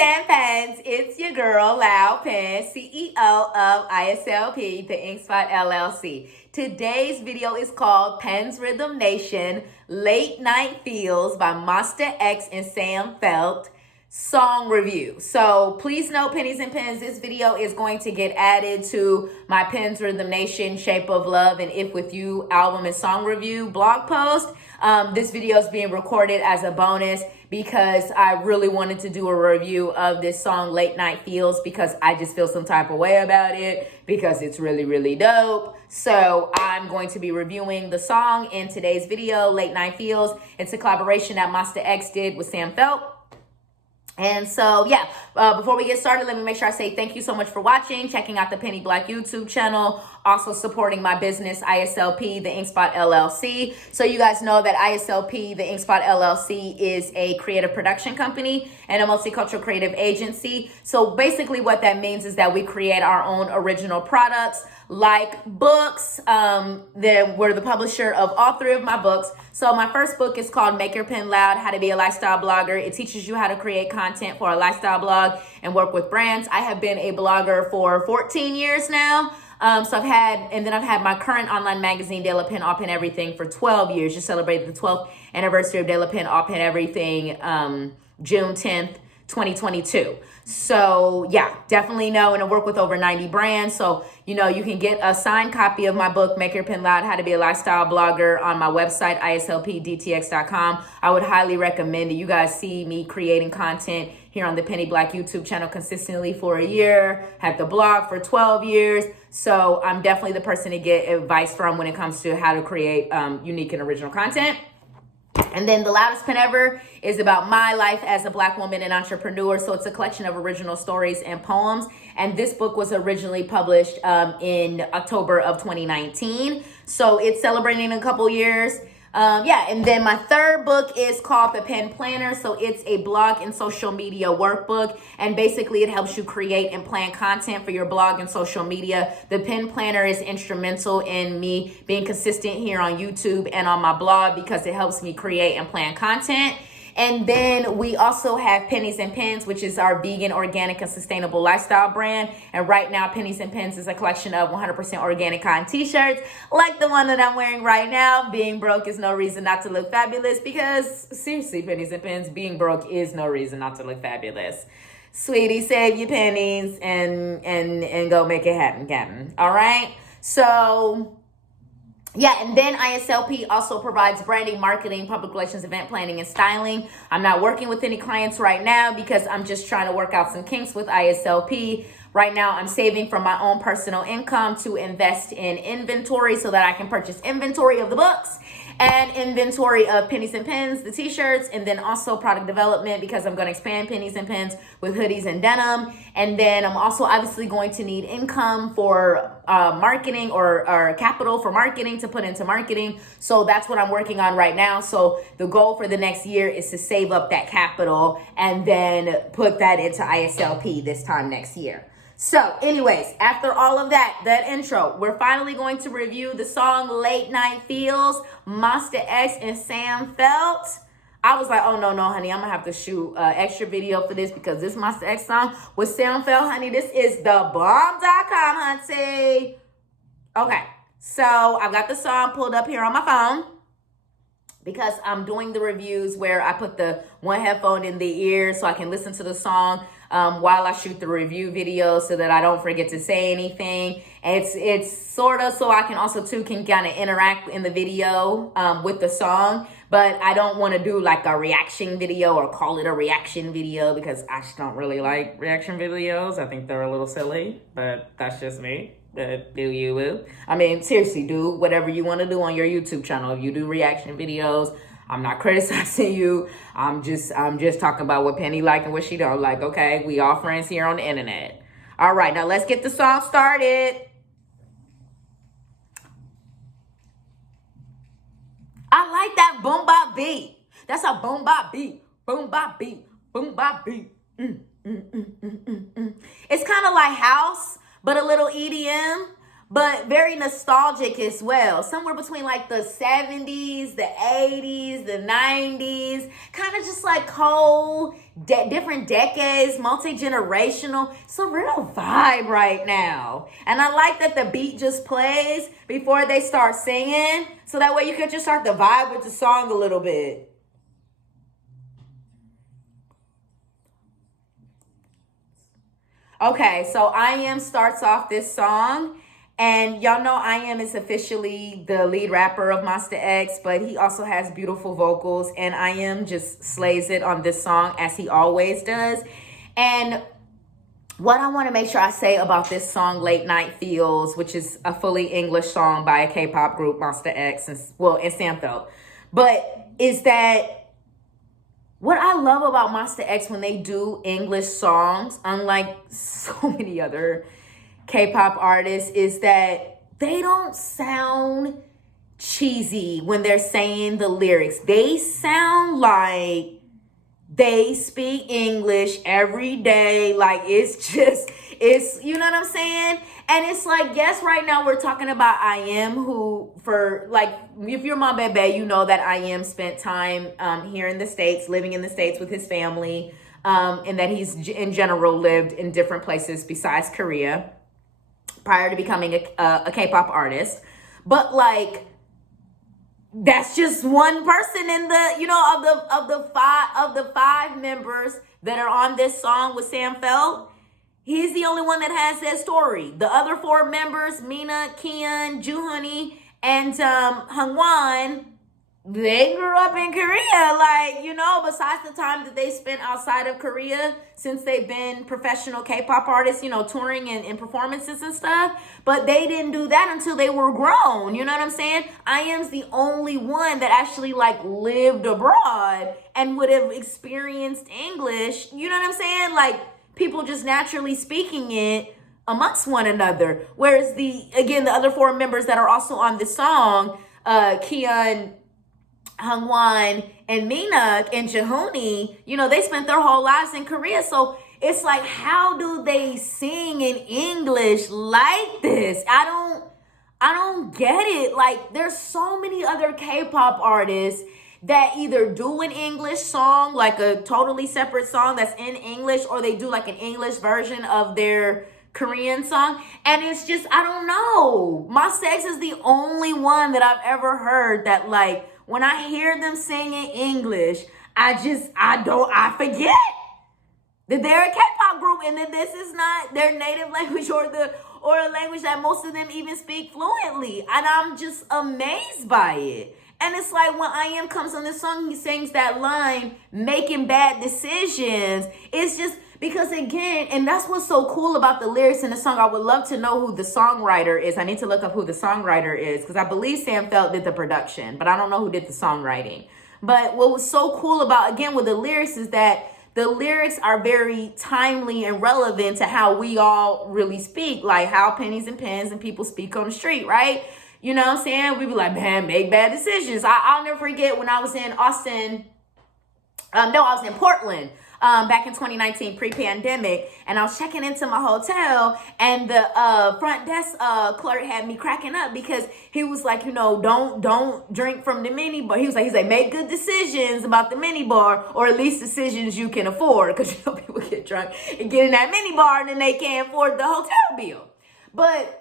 and Pens, it's your girl, Lau Pen, CEO of ISLP, the InkSpot LLC. Today's video is called Pens Rhythm Nation, Late Night Feels by Monsta X and Feldt. Song review. So please note, Pennies and Pens, this video is going to get added to my Pens Rhythm Nation, Shape of Love, and If With You album and song review blog post. This video is being recorded as a bonus because I really wanted to do a review of this song, Late Night Feels, because I just feel some type of way about it because it's really, really dope. So I'm going to be reviewing the song in today's video, Late Night Feels. It's a collaboration that Monsta X did with Feldt. And so, yeah, before we get started, let me make sure I say thank you so much for watching, checking out the Penny Black YouTube channel, also supporting my business, ISLP, the InkSpot LLC. So you guys know that ISLP, the InkSpot LLC, is a creative production company and a multicultural creative agency. So basically what that means is that we create our own original products, like books. Then we're the publisher of all three of my books. So my first book is called Make Your Pen Loud, How to Be a Lifestyle Blogger. It teaches you how to create content for a lifestyle blog and work with brands. I have been a blogger for 14 years now. So I've had my current online magazine, De La Pen, All Pen Everything, for 12 years. Just celebrated the 12th anniversary of De La Pen, All Pen Everything, June 10th, 2022. So yeah, definitely know and I work with over 90 brands. So, you know, you can get a signed copy of my book, Make Your Pen Loud, How to Be a Lifestyle Blogger, on my website, islpdtx.com. I would highly recommend it. You guys see me creating content here on the Penny Black YouTube channel consistently for a year, had the blog for 12 years. So I'm definitely the person to get advice from when it comes to how to create unique and original content. And then The Loudest Pen Ever is about my life as a Black woman and entrepreneur. So it's a collection of original stories and poems. And this book was originally published in October of 2019. So it's celebrating a couple years. And then my third book is called The Pen Planner. So it's a blog and social media workbook. And basically it helps you create and plan content for your blog and social media. The Pen Planner is instrumental in me being consistent here on YouTube and on my blog because it helps me create and plan content. And then we also have Pennies and Pens, which is our vegan, organic, and sustainable lifestyle brand. And right now, Pennies and Pens is a collection of 100% organic cotton t-shirts, like the one that I'm wearing right now. Being broke is no reason not to look fabulous, because seriously, Pennies and Pens, being broke is no reason not to look fabulous. Sweetie, save your pennies and go make it happen, Captain. All right? So yeah, and then ISLP also provides branding, marketing, public relations, event planning, and styling. I'm not working with any clients right now because I'm just trying to work out some kinks with ISLP. Right now, I'm saving from my own personal income to invest in inventory so that I can purchase inventory of the books and inventory of Pennies and Pens, the t-shirts, and then also product development because I'm going to expand Pennies and Pens with hoodies and denim. And then I'm also obviously going to need income for marketing or capital for marketing to put into marketing. So that's what I'm working on right now. So the goal for the next year is to save up that capital and then put that into ISLP this time next year. So anyways, after all of that intro, we're finally going to review the song Late Night Feels, Monsta X and Feldt. I was like, oh, no, honey, I'm going to have to shoot an extra video for this because this Monsta X song with Feldt, honey, this is the bomb.com, hunty. Okay, so I've got the song pulled up here on my phone because I'm doing the reviews where I put the one headphone in the ear so I can listen to the song while I shoot the review video so that I don't forget to say anything. It's sort of so I can also too can kind of interact in the video with the song, but I don't want to do like a reaction video or call it a reaction video because I just don't really like reaction videos. I think they're a little silly, but that's just me. Do you? I mean, seriously, do whatever you want to do on your YouTube channel. If you do reaction videos, I'm not criticizing you. I'm just talking about what Penny like and what she don't like. Okay, we all friends here on the internet. All right, now let's get the song started. I like that boom bop beat. That's a boom bop beat. Boom bop beat. Boom bop beat. It's kind of like house, but a little EDM. but very nostalgic as well. Somewhere between like the 70s, the 80s, the 90s, kind of just like whole different decades, multi-generational. It's a real vibe right now. And I like that the beat just plays before they start singing, so that way you can just start to vibe with the song a little bit. Okay, so I Am starts off this song. And y'all know I Am is officially the lead rapper of Monsta X, but he also has beautiful vocals. And I Am just slays it on this song, as he always does. And what I want to make sure I say about this song, Late Night Feels, which is a fully English song by a K-pop group, Monsta X, and Sam Feldt. But is that what I love about Monsta X when they do English songs, unlike so many other K-pop artists, is that they don't sound cheesy when they're saying the lyrics. They sound like they speak English every day. Like it's, you know what I'm saying? And it's like, yes, right now we're talking about I Am, who, for like, if you're my baby, you know that I Am spent time here in the States, living in the States with his family, and that he's in general lived in different places besides Korea prior to becoming a K-pop artist. But like, that's just one person in the, you know, of the five members that are on this song with Sam Feldt. He's the only one that has that story. The other four members, Mina, Kian, Juhoney, and Hangwan, they grew up in Korea. Like, you know, besides the time that they spent outside of Korea since they've been professional K-pop artists, you know, touring and performances and stuff. But they didn't do that until they were grown. You know what I'm saying? I Am's the only one that actually like lived abroad and would have experienced English. You know what I'm saying? Like, people just naturally speaking it amongst one another. Whereas the other four members that are also on this song, Kian, Hangwan, and Mina, and Jahuni, you know, they spent their whole lives in Korea. So it's like, how do they sing in English like this? I don't get it. Like, there's so many other K-pop artists that either do an English song, like a totally separate song that's in English, or they do like an English version of their Korean song. And it's just, I don't know. Monsta X is the only one that I've ever heard that, like, when I hear them sing in English, I forget that they're a K-pop group and that this is not their native language or a language that most of them even speak fluently. And I'm just amazed by it. And it's like when I Am comes on this song, he sings that line, making bad decisions. It's just because, again, and that's what's so cool about the lyrics in the song. I would love to know who the songwriter is. I need to look up who the songwriter is, because I believe Sam Feldt did the production, but I don't know who did the songwriting. But what was so cool about, again, with the lyrics is that the lyrics are very timely and relevant to how we all really speak, like how pennies and pens and people speak on the street, right? You know what I'm saying? We be like, man, make bad decisions. I'll never forget when I was in Austin. I was in Portland back in 2019, pre-pandemic. And I was checking into my hotel, and the front desk clerk had me cracking up because he was like, you know, don't drink from the mini bar. He's like, make good decisions about the mini bar, or at least decisions you can afford. Because, you know, people get drunk and get in that mini bar and then they can't afford the hotel bill. But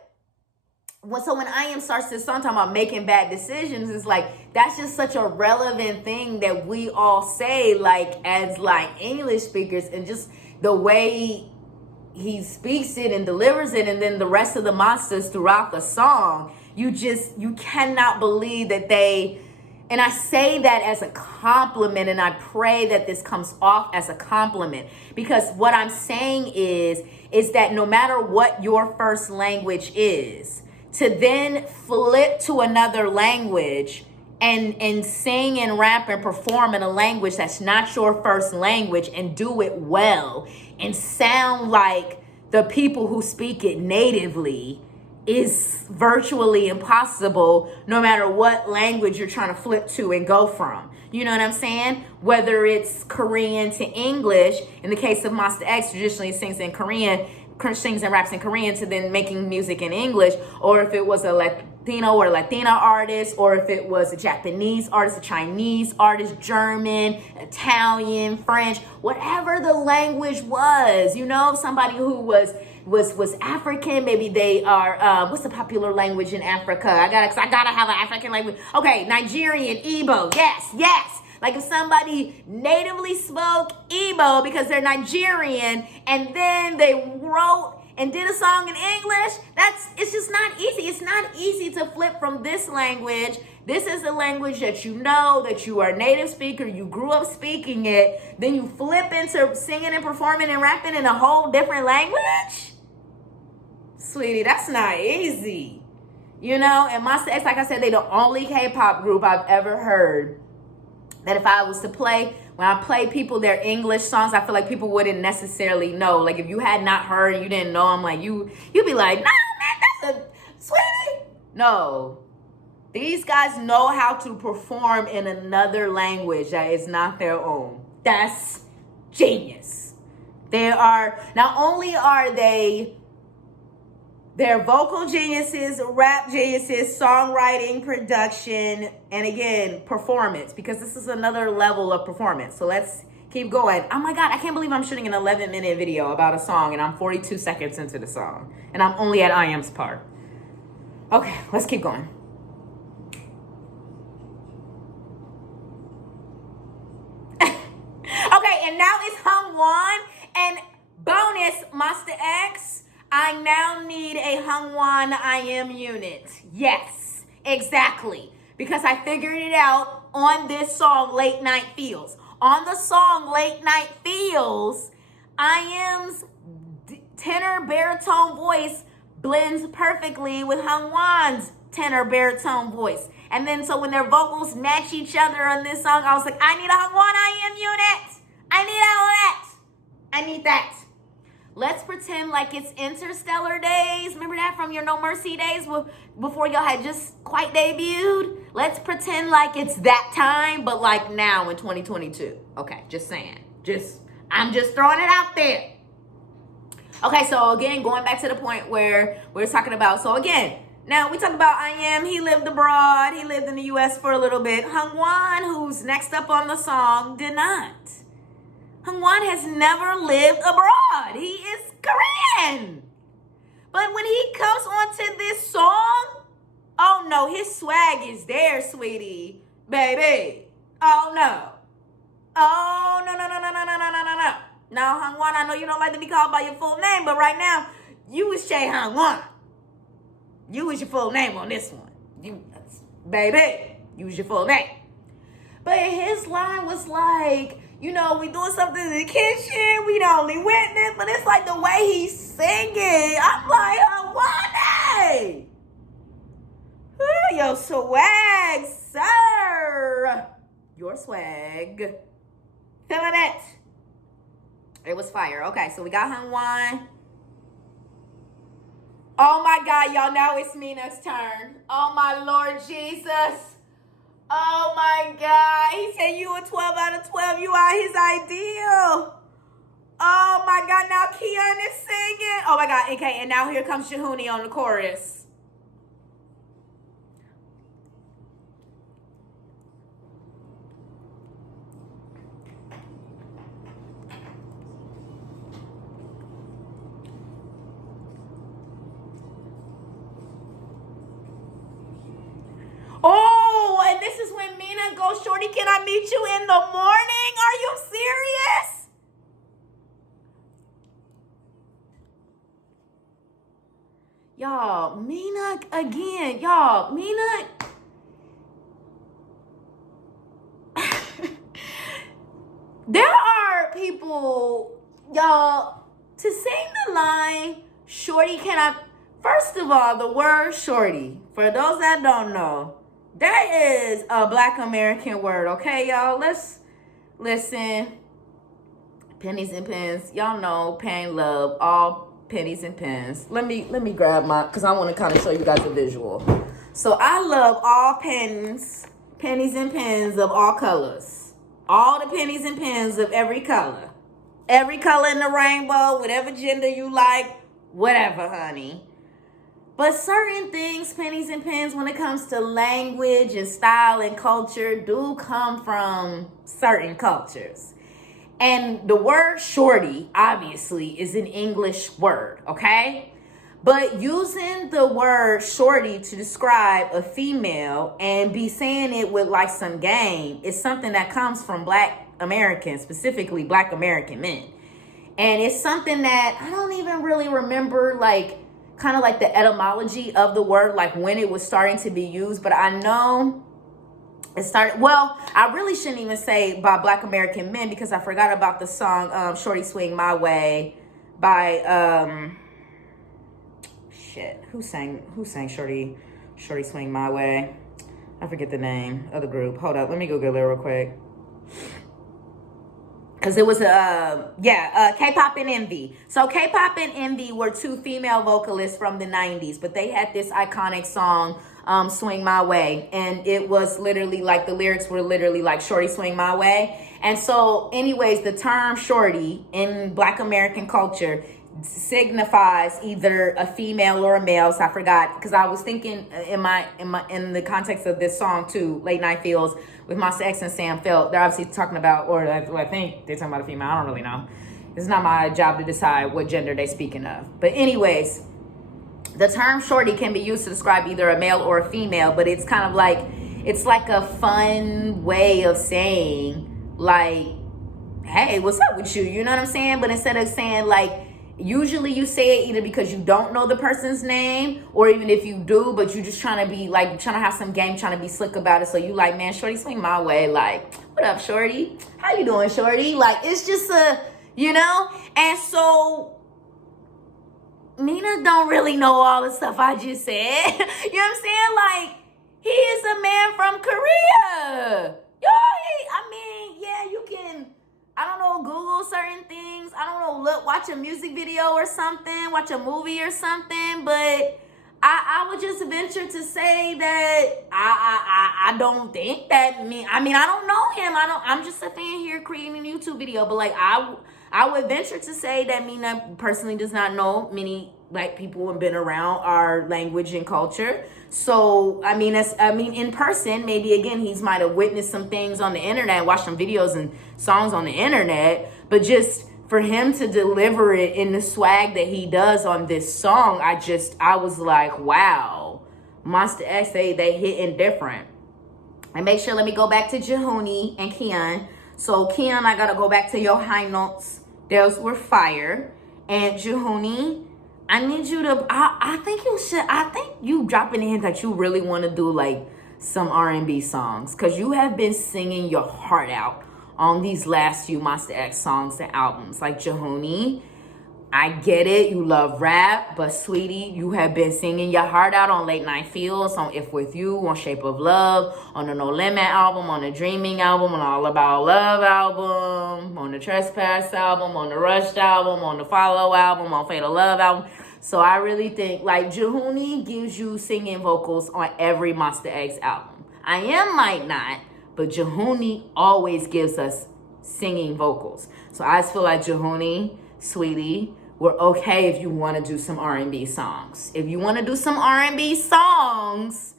so when I Am starts this song talking about making bad decisions, it's like, that's just such a relevant thing that we all say, like, as like English speakers, and just the way he speaks it and delivers it, and then the rest of the monsters throughout the song, you cannot believe that they, and I say that as a compliment, and I pray that this comes off as a compliment, because what I'm saying is that no matter what your first language is, to then flip to another language and sing and rap and perform in a language that's not your first language, and do it well and sound like the people who speak it natively, is virtually impossible, no matter what language you're trying to flip to and go from. You know what I'm saying? Whether it's Korean to English, in the case of Monsta X, traditionally it sings in Korean, sings and raps in Korean to then making music in English, or if it was a Latino or Latina artist, or if it was a Japanese artist, a Chinese artist, German, Italian, French, whatever the language was, you know, somebody who was African, maybe they are, what's the popular language in Africa? I gotta have an African language. Okay, Nigerian, Igbo, yes. Like if somebody natively spoke Igbo because they're Nigerian and then they wrote and did a song in English, it's just not easy. It's not easy to flip from this language. This is a language that you know, that you are a native speaker, you grew up speaking it, then you flip into singing and performing and rapping in a whole different language? Sweetie, that's not easy. You know, and Monsta X, like I said, they the only K-pop group I've ever heard that if I was to play, when I play people their English songs, I feel like people wouldn't necessarily know. Like if you had not heard and you didn't know them, like you'd be like, no, man, that's a sweetie. No. These guys know how to perform in another language that is not their own. That's genius. Not only are they're vocal geniuses, rap geniuses, songwriting, production, and again, performance, because this is another level of performance. So let's keep going. Oh my God, I can't believe I'm shooting an 11-minute video about a song and I'm 42 seconds into the song and I'm only at IM's part. Okay, let's keep going. Okay, and now it's Hungwan and bonus Monsta X. I now need a Hungwan IM unit. Yes, exactly. Because I figured it out on this song, Late Night Feels. On the song, Late Night Feels, IM's tenor baritone voice blends perfectly with Hungwan's tenor baritone voice. And then so when their vocals match each other on this song, I was like, I need a Hungwan IM unit. I need all that. I need that. Let's pretend like it's Interstellar days. Remember that from your No Mercy days before y'all had just quite debuted? Let's pretend like it's that time, but like now in 2022. Okay, just saying. I'm just throwing it out there. Okay, so again, going back to the point where we're talking about, so again, now we talk about IM, he lived abroad, he lived in the US for a little bit. Hungwan, who's next up on the song, did not. Hungwan has never lived abroad. He is Korean. But when he comes onto this song, oh no, his swag is there, sweetie. Baby. Oh no. Oh no. Now, Hungwan, I know you don't like to be called by your full name, but right now, you is Shay Hungwan. You is your full name on this one. Baby, use your full name. But his line was like, you know, we doing something in the kitchen, we the only witness, but it's like the way he's singing. I'm like, Hungwan, your swag, sir. Your swag. Feeling it. It was fire. Okay, so we got Hungwan. Oh my God, y'all, now it's Mina's turn. Oh my Lord Jesus. Oh my God. He said you a 12 out of 12. You are his ideal. Oh my God. Now Keon is singing. Oh my God. Okay. And now here comes Shahuni on the chorus. Oh, and this is when Mina goes, shorty, can I meet you in the morning? Are you serious? Y'all, Mina again. Y'all, Mina. There are people, y'all, to sing the line, shorty, can I... First of all, the word shorty, for those that don't know, that is a Black American word, okay, y'all? Let's listen. Pennies and pens. Y'all know, pain, love, all pennies and pens. Let me grab my, because I want to kind of show you guys a visual. So I love all pennies and pens of all colors. All the pennies and pens of every color. Every color in the rainbow, whatever gender you like, whatever, honey. But certain things, pennies and pens, when it comes to language and style and culture, do come from certain cultures. And the word shorty, obviously, is an English word, okay? But using the word shorty to describe a female and be saying it with like some game is something that comes from Black Americans, specifically Black American men. And it's something that I don't even really remember, like, kind of like the etymology of the word, like when it was starting to be used. But I know it started, well, I really shouldn't even say by Black American men, because I forgot about the song Shorty Swing My Way by, who sang Shorty Swing My Way? I forget the name of the group. Hold up, let me Google it real quick. Because it was, K-Pop and Envy. So K-Pop and Envy were two female vocalists from the 90s, but they had this iconic song, Swing My Way. And it was literally like, the lyrics were literally like, Shorty Swing My Way. And so anyways, the term shorty in Black American culture signifies either a female or a male. So I forgot, because I was thinking in the context of this song too, Late Night Feels, with Monsta X and Feldt, they're obviously talking about, or I think they're talking about a female. I don't really know. It's not my job to decide what gender they're speaking of. But anyways, the term shorty can be used to describe either a male or a female, but it's kind of like, it's like a fun way of saying like, hey, what's up with you? You know what I'm saying? But instead of saying like, usually you say it either because you don't know the person's name, or even if you do, but you just trying to be like, trying to have some game, trying to be slick about it. So you like, man, shorty swing my way. Like, what up, shorty? How you doing, shorty? Like, it's just a, you know? And so Mina don't really know all the stuff I just said. You know what I'm saying? Like, he is a man from Korea. You can, I don't know, Google certain things. I don't know, watch a music video or something, watch a movie or something. But I would just venture to say that I don't think that I don't know him. I'm just a fan here creating a YouTube video. But like, I would venture to say that Mina personally does not know many Black people who have been around our language and culture. So, in person, maybe again, he's might have witnessed some things on the internet, watched some videos and songs on the internet, but just for him to deliver it in the swag that he does on this song, I was like, wow, Monsta X, they hitting different. And make sure, let me go back to Jehuni and Kian. So Kian, I gotta go back to your high notes. Those were fire. And Jehuni, I need you to, I think you dropping in that you really want to do like some R&B songs, because you have been singing your heart out on these last few Monsta X songs and albums. Like Jehuni, I get it, you love rap, but sweetie, you have been singing your heart out on Late Night Feels, on If With You, on Shape of Love, on the No Limit album, on the Dreaming album, on All About Love album, on the Trespass album, on the Rushed album, on the Follow album, on Fatal Love album. So I really think like Jehuni gives you singing vocals on every Monsta X album. I Am might not, but Jehuni always gives us singing vocals. So I just feel like Jehuni, sweetie, we're okay if you want to do some R&B songs. If you want to do some R&B songs,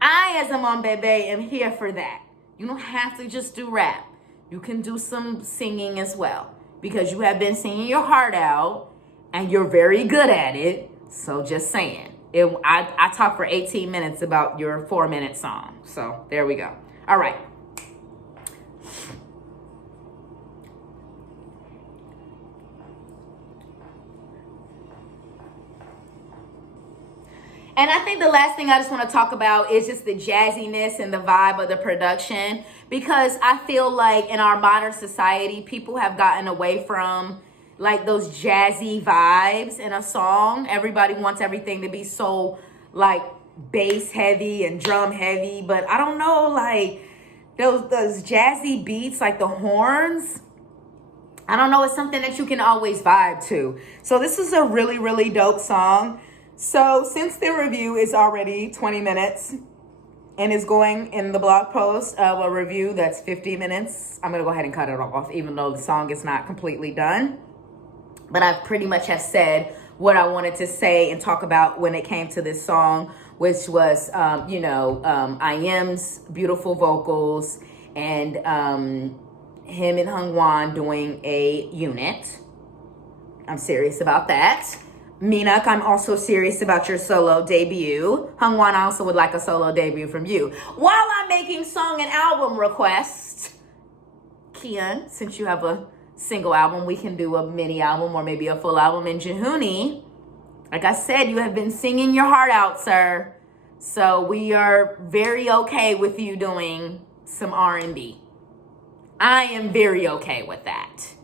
I, as a mom bebe, am here for that. You don't have to just do rap. You can do some singing as well, because you have been singing your heart out and you're very good at it. So just saying. I talked for 18 minutes about your 4-minute song. So there we go. All right. And I think the last thing I just want to talk about is just the jazziness and the vibe of the production, because I feel like in our modern society, people have gotten away from like those jazzy vibes in a song. Everybody wants everything to be so like bass heavy and drum heavy, but I don't know, like those jazzy beats, like the horns, I don't know, it's something that you can always vibe to. So this is a really, really dope song. So since the review is already 20 minutes and is going in the blog post of a review that's 50 minutes, I'm going to go ahead and cut it off, even though the song is not completely done. But I pretty much have said what I wanted to say and talk about when it came to this song, which was, IM's beautiful vocals and him and Hungwan doing a unit. I'm serious about that. Minak, I'm also serious about your solo debut. Hungwan, I also would like a solo debut from you. While I'm making song and album requests, Kian, since you have a single album, we can do a mini album or maybe a full album. And Jahuni, like I said, you have been singing your heart out, sir. So we are very okay with you doing some R&B. I am very okay with that.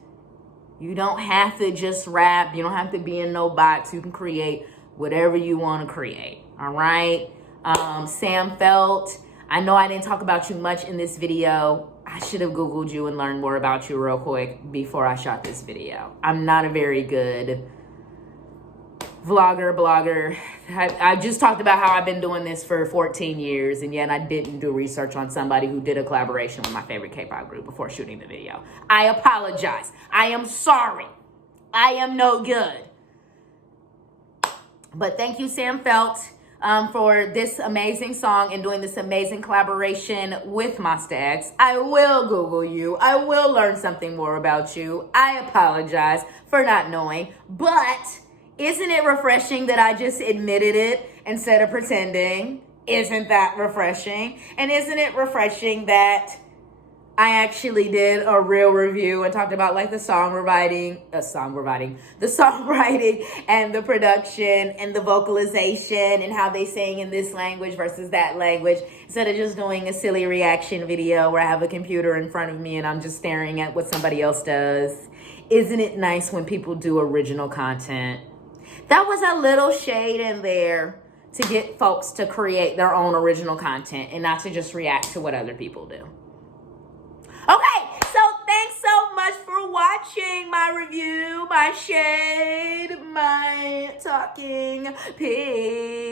You don't have to just rap. You don't have to be in no box. You can create whatever you want to create. All right. Sam Feldt. I know I didn't talk about you much in this video. I should have Googled you and learned more about you real quick before I shot this video. I'm not a very good blogger. I just talked about how I've been doing this for 14 years, and yet I didn't do research on somebody who did a collaboration with my favorite K-pop group before shooting the video. I apologize. I am sorry. I am no good. But thank you, Sam Feldt, for this amazing song and doing this amazing collaboration with Monsta X. I will Google you. I will learn something more about you. I apologize for not knowing, but isn't it refreshing that I just admitted it instead of pretending? Isn't that refreshing? And isn't it refreshing that I actually did a real review and talked about like the songwriting and the production and the vocalization and how they sing in this language versus that language, instead of just doing a silly reaction video where I have a computer in front of me and I'm just staring at what somebody else does. Isn't it nice when people do original content? That was a little shade in there to get folks to create their own original content and not to just react to what other people do. Okay, so thanks so much for watching my review, my shade, my talking pig.